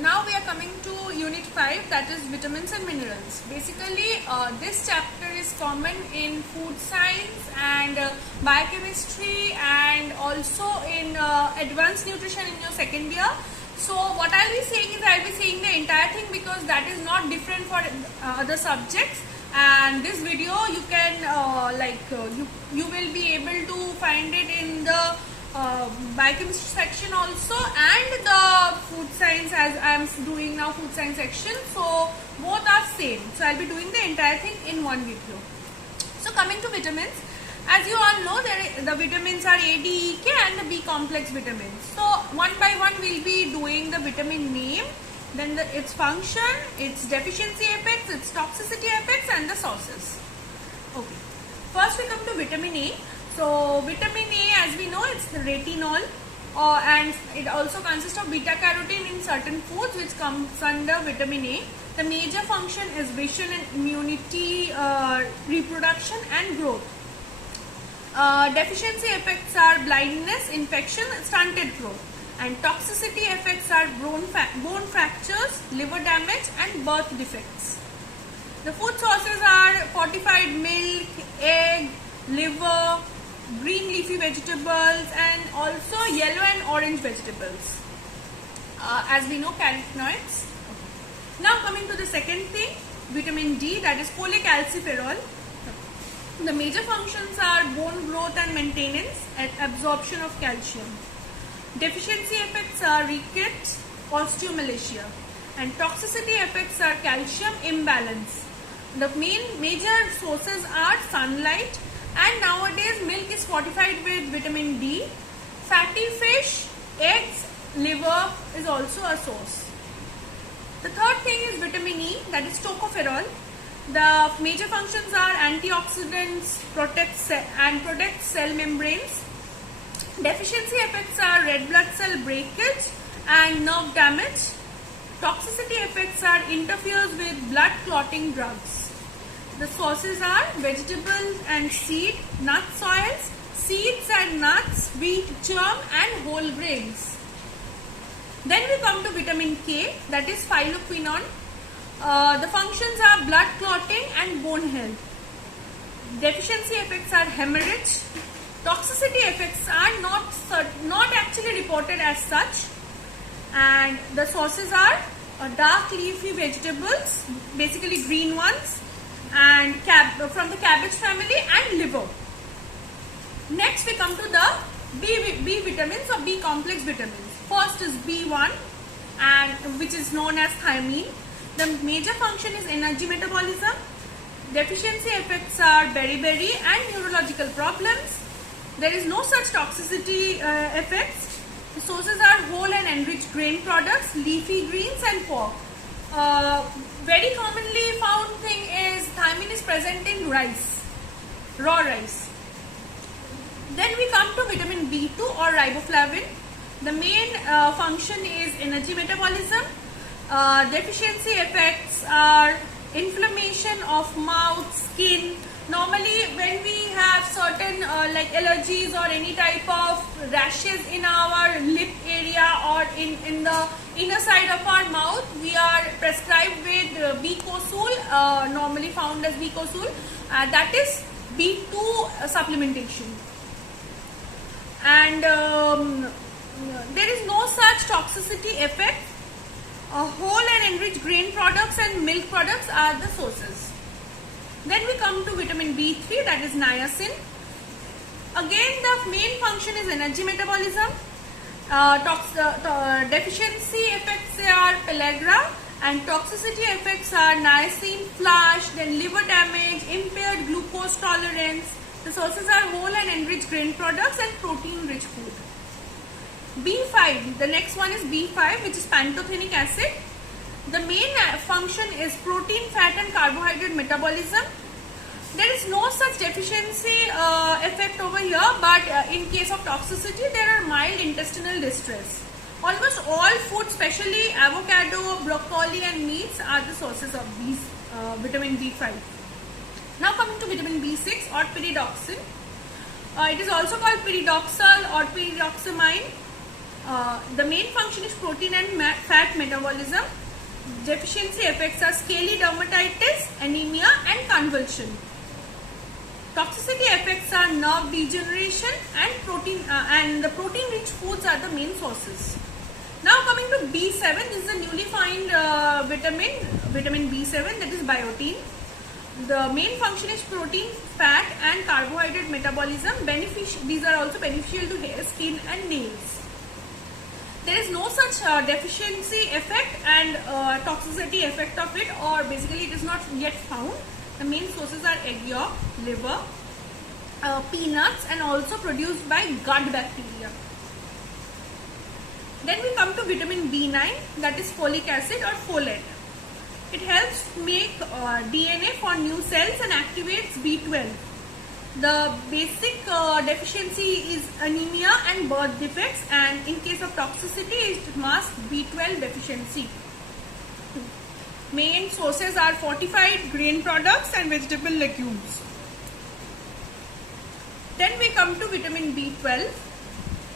Now we are coming to Unit 5, that is vitamins and minerals. Basically, this chapter is common in food science and biochemistry, and also in advanced nutrition in your second year. So what I'll be saying is I'll be saying the entire thing because that is not different for other subjects. And this video you can you will be able to find it in the biochemistry section also, and the food science, as I am doing now food science section. So both are same. So I'll be doing the entire thing in one video. So coming to vitamins, as you all know, the vitamins are A, D, E, K and the B complex vitamins. So one by one we'll be doing the vitamin name, then its function, its deficiency effects, its toxicity effects and the sources. Okay. First we come to vitamin A. So vitamin A, as we know, it's the retinol, and it also consists of beta carotene in certain foods, which comes under vitamin A. The major function is vision and immunity, reproduction and growth. Deficiency effects are blindness, infection, stunted growth. And toxicity effects are bone fractures, liver damage and birth defects. The food sources are fortified milk, egg, liver, green leafy vegetables and also yellow and orange vegetables. As we know, carotenoids. Now coming to the second thing, vitamin D, that is cholecalciferol. The major functions are bone growth and maintenance and absorption of calcium. Deficiency effects are rickets, osteomalacia, and toxicity effects are calcium imbalance. The major sources are sunlight, and nowadays milk is fortified with vitamin D. Fatty fish, eggs, liver is also a source. The third thing is vitamin E, that is tocopherol. The major functions are antioxidants, protect cell membranes. Deficiency effects are red blood cell breakage and nerve damage. Toxicity effects are interferes with blood clotting drugs. The sources are vegetables and seed, nut oils, seeds and nuts, wheat germ and whole grains. Then we come to vitamin K, that is phylloquinone. The functions are blood clotting and bone health. Deficiency effects are hemorrhage. Toxicity effects are not actually reported as such. And the sources are dark leafy vegetables, basically green ones, and from the cabbage family and liver. Next we come to the B vitamins or B complex vitamins. First is B1, and which is known as thiamine. The major function is energy metabolism. Deficiency effects are beriberi and neurological problems. There is no such toxicity effects. The sources are whole and enriched grain products, leafy greens and pork. Very commonly found thing is thiamine is present in rice, raw rice. Then we come to vitamin B2 or riboflavin. The main function is energy metabolism. Deficiency effects are inflammation of mouth, skin. Normally when we have certain like allergies or any type of rashes in our lip area or in the inner side of our mouth, we are prescribed with Bicosol, normally found as Bicosol. That is B2 supplementation. And there is no such toxicity effect. Whole and enriched grain products and milk products are the sources. Then we come to vitamin B3, that is niacin. Again, the main function is energy metabolism. Deficiency effects are pellagra, and toxicity effects are niacin flush, then liver damage, impaired glucose tolerance. The sources are whole and enriched grain products and protein rich food. B5, the next one is B5, which is pantothenic acid. The main function is protein, fat and carbohydrate metabolism. There is no such deficiency effect over here, but in case of toxicity, there are mild intestinal distress. Almost all food, especially avocado, broccoli and meats, are the sources of these vitamin B5. Now coming to vitamin B6 or pyridoxine. It is also called pyridoxal or pyridoxamine. The main function is protein and fat metabolism. Deficiency effects are scaly dermatitis, anemia, and convulsion. Toxicity effects are nerve degeneration and protein, and the protein-rich foods are the main sources. Now coming to B7, this is a newly found vitamin B7, that is biotin. The main function is protein, fat, and carbohydrate metabolism. These are also beneficial to hair, skin, and nails. There is no such deficiency effect and toxicity effect of it, or basically it is not yet found. The main sources are egg yolk, liver, peanuts, and also produced by gut bacteria. Then we come to vitamin B9, that is folic acid or folate. It helps make DNA for new cells and activates B12. The basic deficiency is anemia and birth defects, and in case of toxicity it must B12 deficiency. Main sources are fortified grain products and vegetable legumes. Then we come to vitamin B12,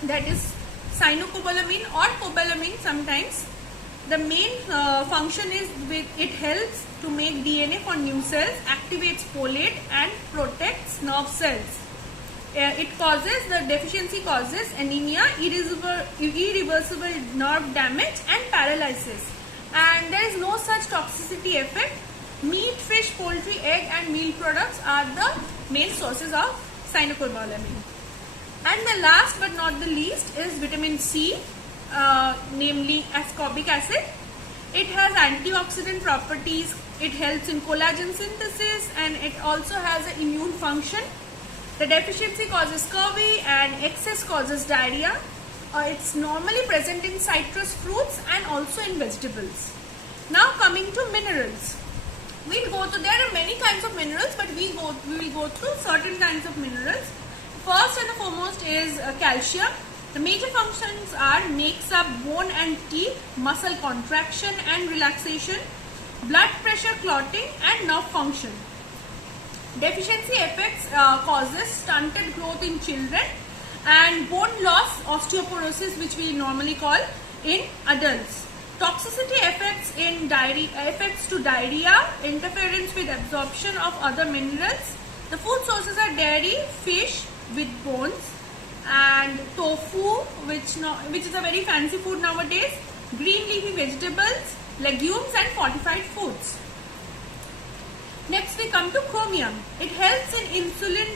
that is cyanocobalamin or cobalamin sometimes. The main function is it helps to make DNA for new cells, activates folate, and protects nerve cells. The deficiency causes anemia, irreversible nerve damage, and paralysis. And there is no such toxicity effect. Meat, fish, poultry, egg, and milk products are the main sources of cyanocobalamin. And the last but not the least is vitamin C, namely ascorbic acid. It has antioxidant properties, it helps in collagen synthesis, and it also has an immune function. The deficiency causes scurvy and excess causes diarrhea. It's normally present in citrus fruits and also in vegetables. Now coming to minerals. There are many kinds of minerals, but we will go through certain kinds of minerals. First and the foremost is calcium. The major functions are makes up bone and teeth, muscle contraction and relaxation, blood pressure clotting, and nerve function. Deficiency effects causes stunted growth in children and bone loss, osteoporosis, which we normally call in adults. Toxicity effects to diarrhea, interference with absorption of other minerals. The food sources are dairy, fish with bones, and tofu, which is a very fancy food nowadays, green leafy vegetables, legumes, and fortified foods. Next we come to chromium. It helps in insulin,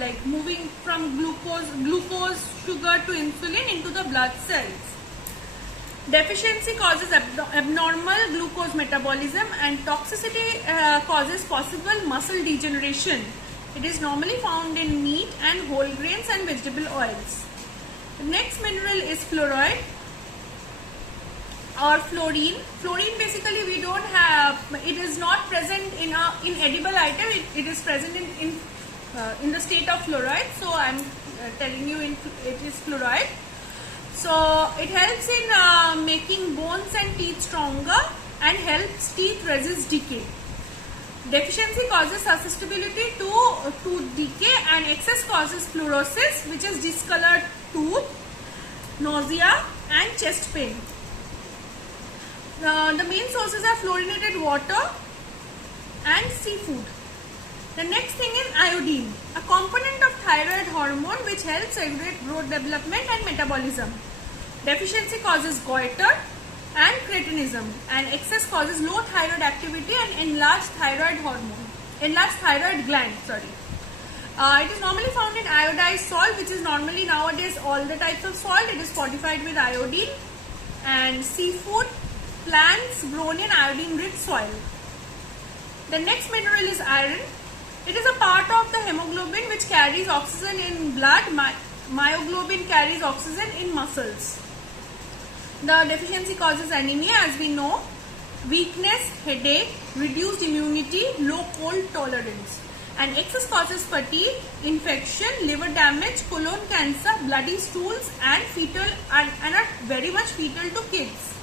like moving from glucose sugar to insulin into the blood cells. Deficiency causes abnormal glucose metabolism, and toxicity causes possible muscle degeneration. It is normally found in meat and whole grains and vegetable oils. The next mineral is fluoride or fluorine. Fluorine basically we don't have, it is not present in edible item. It is present in the state of fluoride. So I am telling you it is fluoride. So it helps in making bones and teeth stronger and helps teeth resist decay. Deficiency causes susceptibility to tooth decay, and excess causes fluorosis, which is discolored tooth, nausea, and chest pain. The main sources are fluorinated water and seafood. The next thing is iodine, a component of thyroid hormone which helps regulate growth, development, and metabolism. Deficiency causes goiter and cretinism, and excess causes low thyroid activity and enlarged thyroid gland. It is normally found in iodized salt, which is normally nowadays all the types of salt. It is fortified with iodine. And seafood, plants grown in iodine-rich soil. The next mineral is iron. It is a part of the hemoglobin which carries oxygen in blood. Myoglobin carries oxygen in muscles. The deficiency causes anemia, as we know, weakness, headache, reduced immunity, low cold tolerance. And excess causes fatigue, infection, liver damage, colon cancer, bloody stools, and are very much fetal to kids.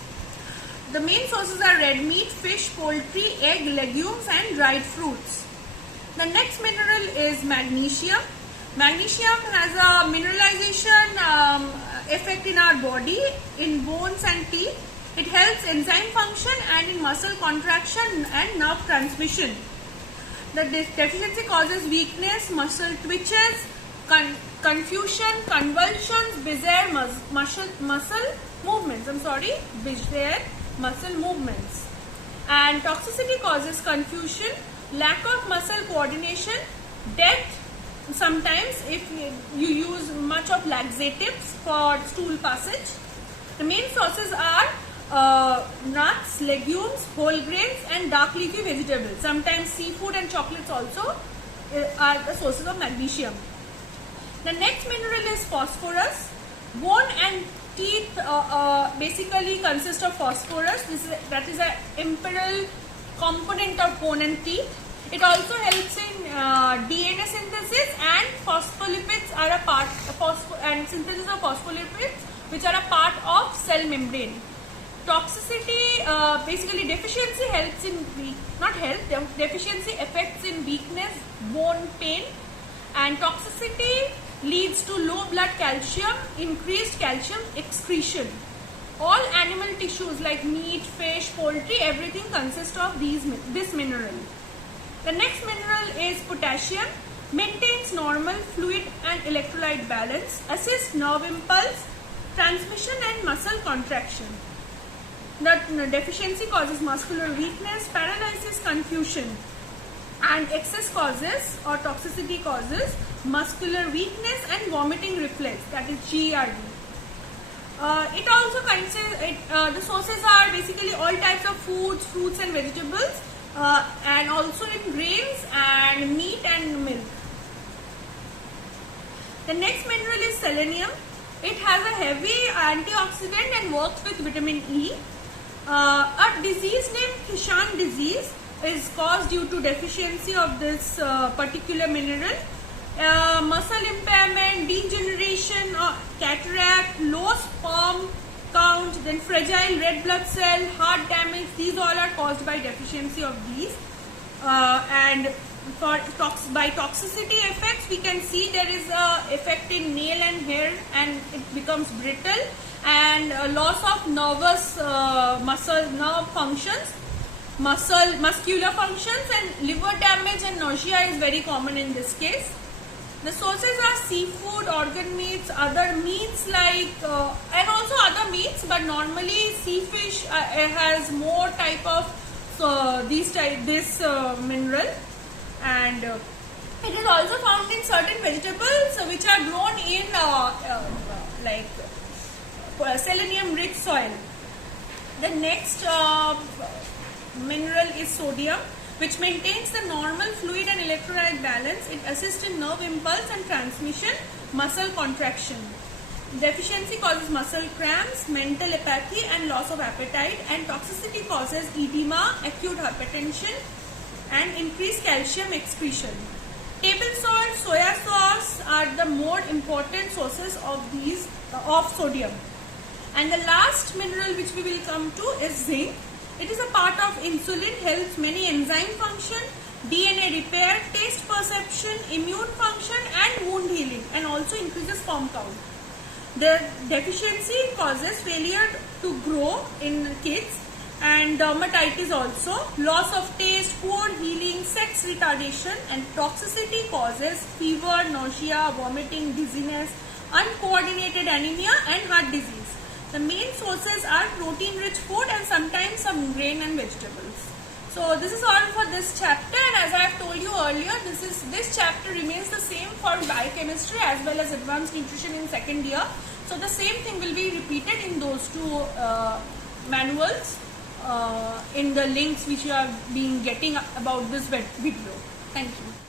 The main sources are red meat, fish, poultry, egg, legumes, and dried fruits. The next mineral is magnesium. Magnesium has a mineralization effect in our body, in bones and teeth. It helps enzyme function and in muscle contraction and nerve transmission. The deficiency causes weakness, muscle twitches, confusion, convulsions, bizarre muscle movements. Bizarre muscle movements. And toxicity causes confusion, lack of muscle coordination, death. Sometimes if you use much of laxatives for stool passage. The main sources are nuts, legumes, whole grains and dark leafy vegetables. Sometimes seafood and chocolates also are the sources of magnesium. The next mineral is phosphorus. Bone and teeth basically consist of phosphorus. That is an integral component of bone and teeth. It also helps in DNA synthesis, and phospholipids are a part and synthesis of phospholipids, which are a part of cell membrane. Toxicity, basically deficiency helps in deficiency affects in weakness, bone pain, and toxicity leads to low blood calcium, increased calcium excretion. All animal tissues like meat, fish, poultry, everything consists of this mineral. The next mineral is potassium. Maintains normal fluid and electrolyte balance, assists nerve impulse, transmission and muscle contraction. The deficiency causes muscular weakness, paralysis, confusion, and excess causes or toxicity causes muscular weakness and vomiting reflex, that is GERD. It also the sources are basically all types of foods, fruits and vegetables, and also in grains and meat and milk. The next mineral is selenium. It has a heavy antioxidant and works with vitamin E. A disease named Kishan disease is caused due to deficiency of this particular mineral. Muscle impairment, degeneration, cataract, low sperm count, then fragile red blood cell, heart damage, these all are caused by deficiency of these. And by toxicity effects, we can see there is a effect in nail and hair, and it becomes brittle, and loss of nervous nerve functions, muscular functions, and liver damage and nausea is very common in this case. The sources are seafood, organ meats, other meats like and also other meats, but normally sea fish has more type of this mineral, and it is also found in certain vegetables which are grown in selenium rich soil. The next mineral is sodium, which maintains the normal fluid and electrolyte balance. It assists in nerve impulse and transmission, muscle contraction. Deficiency causes muscle cramps, mental apathy and loss of appetite, and toxicity causes edema, acute hypertension and increased calcium excretion. Table salt, soya sauce are the more important sources of sodium. And the last mineral which we will come to is zinc. It is a part of insulin, helps many enzyme function, DNA repair, taste perception, immune function and wound healing, and also increases sperm count. The deficiency causes failure to grow in kids and dermatitis also, loss of taste, poor healing, sex retardation, and toxicity causes fever, nausea, vomiting, dizziness, uncoordinated anemia and heart disease. The main sources are protein-rich food and sometimes some grain and vegetables. So this is all for this chapter, and as I have told you earlier, this chapter remains the same for biochemistry as well as advanced nutrition in second year. So the same thing will be repeated in those two manuals in the links which you have been getting about this video. Thank you.